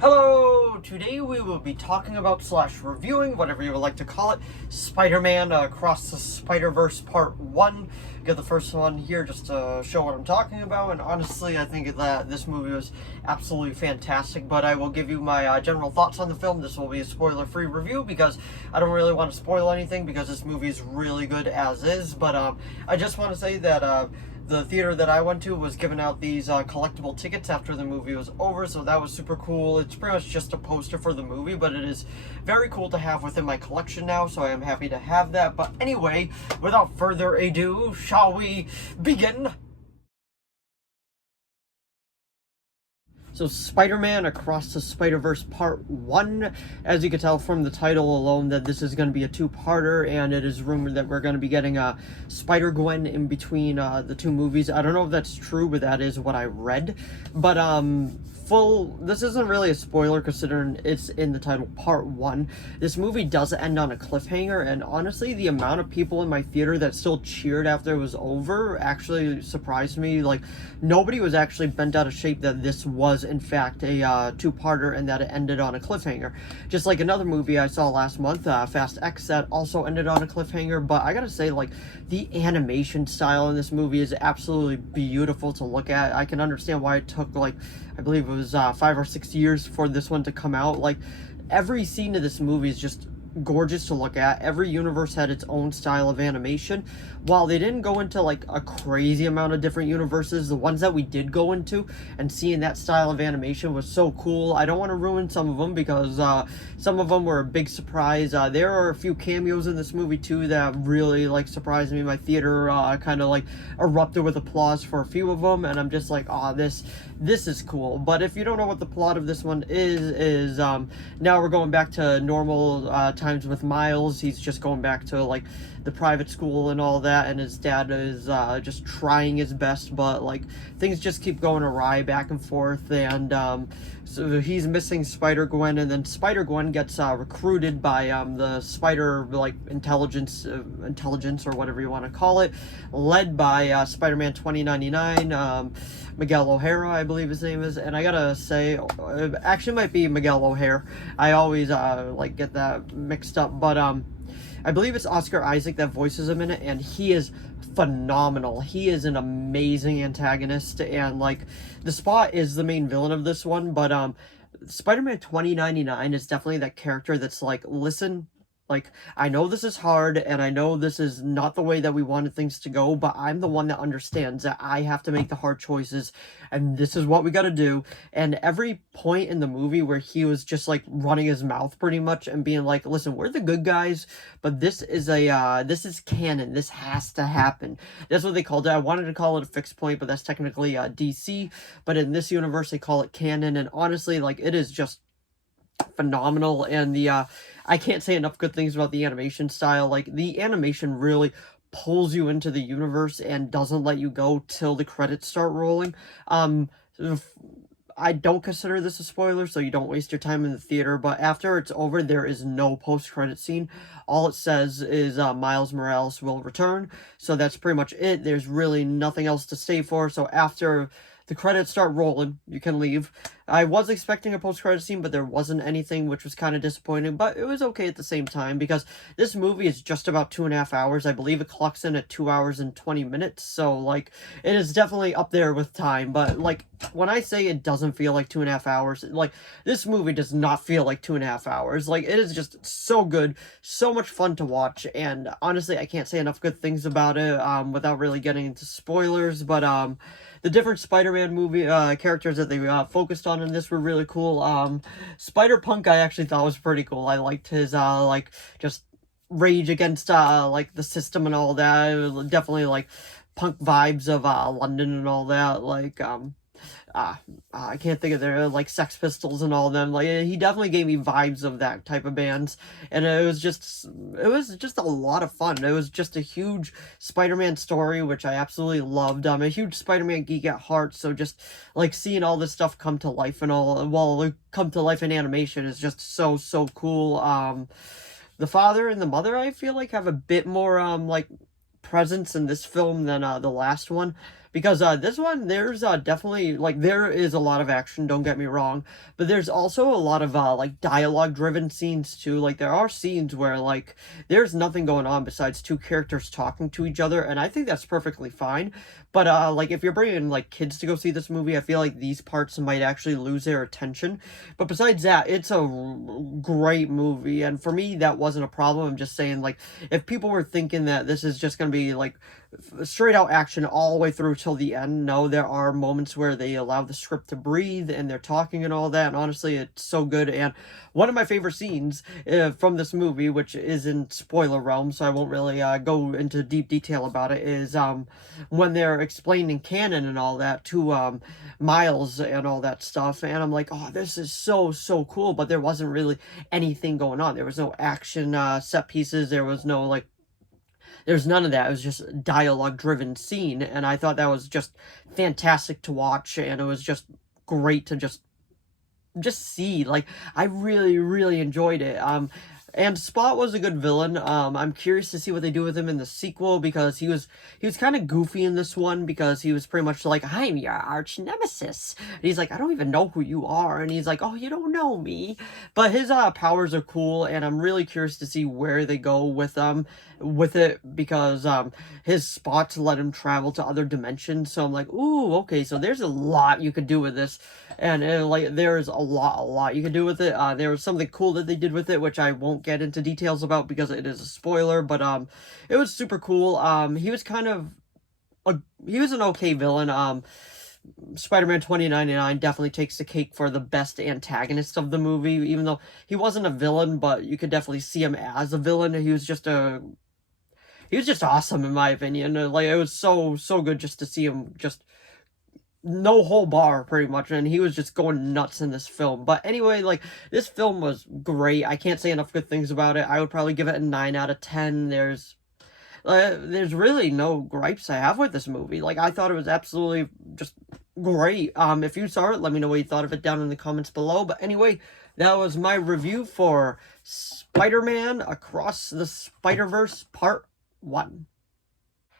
Hello! Today we will be talking about / reviewing, whatever you would like to call it, Spider-Man Across the Spiderverse Part 1. Get the first one here just to show what I'm talking about, and honestly I think that this movie was absolutely fantastic, but I will give you my general thoughts on the film. This will be a spoiler-free review because I don't really want to spoil anything because this movie is really good as is, but I just want to say that the theater that I went to was giving out these collectible tickets after the movie was over, so that was super cool. It's pretty much just a poster for the movie, but it is very cool to have within my collection now, so I am happy to have that. But anyway, without further ado, shall we begin? So Spider-Man Across the Spider-Verse Part 1, as you can tell from the title alone that this is going to be a two-parter, and it is rumored that we're going to be getting a Spider-Gwen in between the two movies. I don't know if that's true, but that is what I read. But this isn't really a spoiler considering it's in the title Part 1. This movie does end on a cliffhanger, and honestly the amount of people in my theater that still cheered after it was over actually surprised me. Like, nobody was actually bent out of shape that this was in fact a two-parter and that it ended on a cliffhanger. Just like another movie I saw last month, Fast X, that also ended on a cliffhanger. But I gotta say, like, the animation style in this movie is absolutely beautiful to look at. I can understand why it took, like, I believe it was 5 or 6 years for this one to come out. Like, every scene of this movie is just gorgeous to look at. Every universe had its own style of animation. While they didn't go into like a crazy amount of different universes, the ones that we did go into and seeing that style of animation was so cool. I don't want to ruin some of them because some of them were a big surprise. There are a few cameos in this movie too that really like surprised me. My theater kind of like erupted with applause for a few of them, and I'm just like, oh, this is cool. But if you don't know what the plot of this one is now we're going back to normal times with Miles. He's just going back to like the private school and all that, and his dad is just trying his best, but like things just keep going awry back and forth, and so he's missing Spider-Gwen, and then Spider-Gwen gets recruited by the Spider like intelligence or whatever you want to call it, led by Spider-Man 2099, Miguel O'Hara, I believe his name is. And I gotta say, it actually might be Miguel O'Hare. I always like get that mixed up, but I believe it's Oscar Isaac that voices him in it, and he is phenomenal. He is an amazing antagonist, and like the Spot is the main villain of this one, but Spider-Man 2099 is definitely that character that's like, listen, like, I know this is hard, and I know this is not the way that we wanted things to go, but I'm the one that understands that I have to make the hard choices, and this is what we gotta do. And every point in the movie where he was just, like, running his mouth pretty much and being like, listen, we're the good guys, but this is this is canon. This has to happen. That's what they called it. I wanted to call it a fixed point, but that's technically DC, but in this universe, they call it canon, and honestly, like, it is just phenomenal. And I can't say enough good things about the animation style. Like, the animation really pulls you into the universe and doesn't let you go till the credits start rolling. I don't consider this a spoiler, so you don't waste your time in the theater, but after it's over, there is no post-credit scene. All it says is Miles Morales will return, so that's pretty much it. There's really nothing else to stay for, so after the credits start rolling, you can leave. I was expecting a post-credit scene, but there wasn't anything, which was kind of disappointing, but it was okay at the same time, because this movie is just about 2.5 hours. I believe it clocks in at 2 hours and 20 minutes, so, like, it is definitely up there with time. But, like, when I say it doesn't feel like 2.5 hours, like, this movie does not feel like 2.5 hours. Like, it is just so good, so much fun to watch, and honestly, I can't say enough good things about it, without really getting into spoilers. But, the different Spider-Man movie characters that they focused on in this were really cool. Spider-Punk I actually thought was pretty cool. I liked his like just rage against like the system and all that. It was definitely like punk vibes of London and all that. Like I can't think of their like Sex Pistols and all of them. Like, he definitely gave me vibes of that type of bands, and it was just a lot of fun. It was just a huge Spider-Man story, which I absolutely loved. I'm a huge Spider-Man geek at heart, so just like seeing all this stuff come to life and all, well, come to life in animation is just so cool. The father and the mother, I feel like, have a bit more like presence in this film than the last one. because this one, there's definitely, like, there is a lot of action, don't get me wrong, but there's also a lot of like dialogue driven scenes too. Like, there are scenes where, like, there's nothing going on besides two characters talking to each other, and I think that's perfectly fine. But like, if you're bringing like kids to go see this movie, I feel like these parts might actually lose their attention. But besides that, it's a great movie, and for me that wasn't a problem. I'm just saying, like, if people were thinking that this is just gonna be like straight out action all the way through till the end, no, there are moments where they allow the script to breathe and they're talking and all that, and honestly, it's so good. And one of my favorite scenes from this movie, which is in spoiler realm, so I won't really go into deep detail about it, is when they're explaining canon and all that to Miles and all that stuff, and I'm like, oh, this is so cool, but there wasn't really anything going on. There was no action set pieces, there was no, like, there's none of that. It was just dialogue driven scene, and I thought that was just fantastic to watch, and it was just great to just see. Like, I really enjoyed it. And Spot was a good villain. I'm curious to see what they do with him in the sequel, because he was kind of goofy in this one, because he was pretty much like, I'm your arch nemesis. And he's like, I don't even know who you are. And he's like, oh, you don't know me. But his powers are cool, and I'm really curious to see where they go with it, because his spots let him travel to other dimensions. So I'm like, ooh, okay, so there's a lot you could do with this. And like, there's a lot you can do with it. There was something cool that they did with it, which I won't get into details about because it is a spoiler, but it was super cool. He was kind of he was an okay villain. Spider-Man 2099 definitely takes the cake for the best antagonist of the movie, even though he wasn't a villain, but you could definitely see him as a villain. He was just awesome in my opinion. Like, it was so good just to see him just no whole bar pretty much, and he was just going nuts in this film. But anyway, like, this film was great. I can't say enough good things about it. I would probably give it a 9 out of 10. There's really no gripes I have with this movie. Like, I thought it was absolutely just great. If you saw it, let me know what you thought of it down in the comments below. But anyway, that was my review for Spider-Man Across the Spider-Verse Part 1.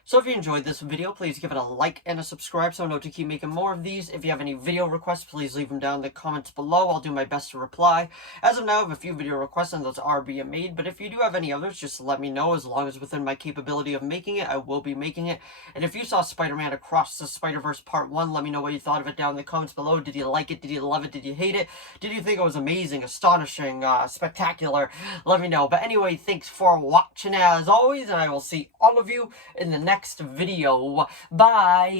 So if you enjoyed this video, please give it a like and a subscribe so I know to keep making more of these. If you have any video requests, please leave them down in the comments below. I'll do my best to reply. As of now, I have a few video requests and those are being made, but if you do have any others, just let me know. As long as within my capability of making it, I will be making it. And if you saw Spider-Man Across the Spider-Verse Part 1, let me know what you thought of it down in the comments below. Did you like it? Did you love it? Did you hate it? Did you think it was amazing, astonishing, spectacular? Let me know. But anyway, thanks for watching as always, and I will see all of you in the next video. Bye.